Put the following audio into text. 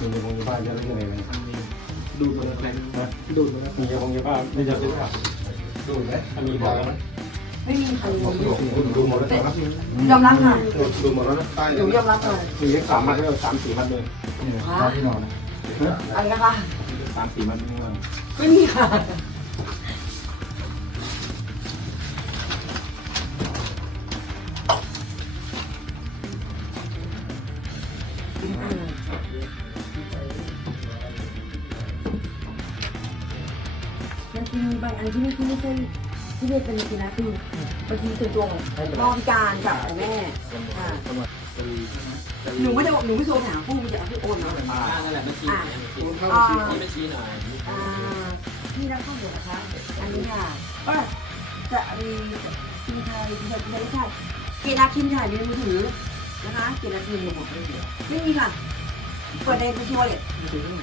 มียาคงยาบ้าจะเรื่องอะไรไหมดูดหมดแล้วดูดหมดแล้วมียาคงยาบ้าไม่จะซื้อครับดูดไหมถ้ามีบอกไหมไม่มีค่ะดูดูหมดแล้วครับยอมรับค่ะดูดหมดแล้วนะใต้หนูยอมรับค่ะมีเลขสามมัดแล้วสามสี่มัดเลยนี่ตอนที่นอนอะไรนะคะสามสี่มัดนี่มันไม่มีค่ะมั นจะมีบางอันที่ไม่ที่ไม่ใช่ที่เรียกเป็นจริงนะคือบางทีส่วนตัวของพ่อพิการกับแม่อ่าหนูไม่ได้หนูไม่โทรหาผู้มันจะเอาที่โอนนาะอ่านั่นแหละบัญชีอ่าบัญชีที่บัญชีหน่อยอ่าที่รับข้อมูลนะคะอันนี้ค่ะก็จะมีทีมไทยทีมไทยทีมไทยเกณฑ์อาคินถ่ายในมือถือนะคะเกณฑ์อาคินหมดเลยไม่มีค่ะเปิดในมือถือเลยมือถือที่ไหน